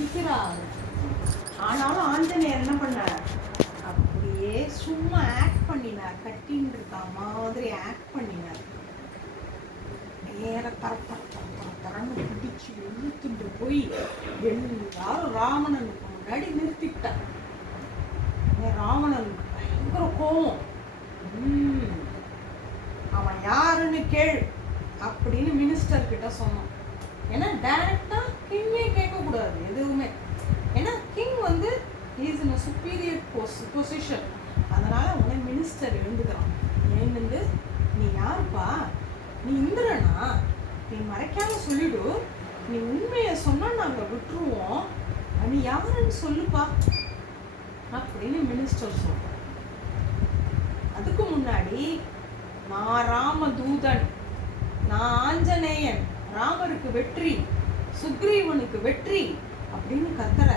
நடிக்கிறார். ஆனாலும் ஆஞ்சநேயர் என்ன பண்ணார், அப்படியே சும்மா ஆக்ட் பண்ணினார். கட்டின்னு இருக்கா மாதிரி ஆக்ட் பண்ணினார். நேர தரன்னு பிடிச்சு இழுத்துட்டு போய் எல்லாரும் ராவணனுக்கு முன்னாடி நிறுத்திட்டார். ராவணனுக்கு பயங்கர கோபம். அவன் யாருன்னு கேள் அப்படின்னு மினிஸ்டர் கிட்ட சொன்னான். ஏன்னா டைரக்டா கிங்கே கேட்கக்கூடாது எதுவுமே. ஏன்னா கிங் வந்து இஸ் இன் சுப்பீரியர் பொசிஷன். அதனால உடனே மினிஸ்டர் எழுந்துக்கிறான். எழுந்து, நீ யாருப்பா, நீ இந்திரனா, நீ மறைக்காம சொல்லிடு, நீ உண்மையை சொன்னா நாங்க விட்டுருவோம், நீ யாருன்னு சொல்லுப்பா அப்படின்னு மினிஸ்டர் சொல்றான். அதுக்கு முன்னாடி நான் ராமதூதன், நான் ஆஞ்சநேயன், ராமருக்கு வெற்றி, சுக்ரீவனுக்கு வெற்றி அப்படின்னு கத்துற.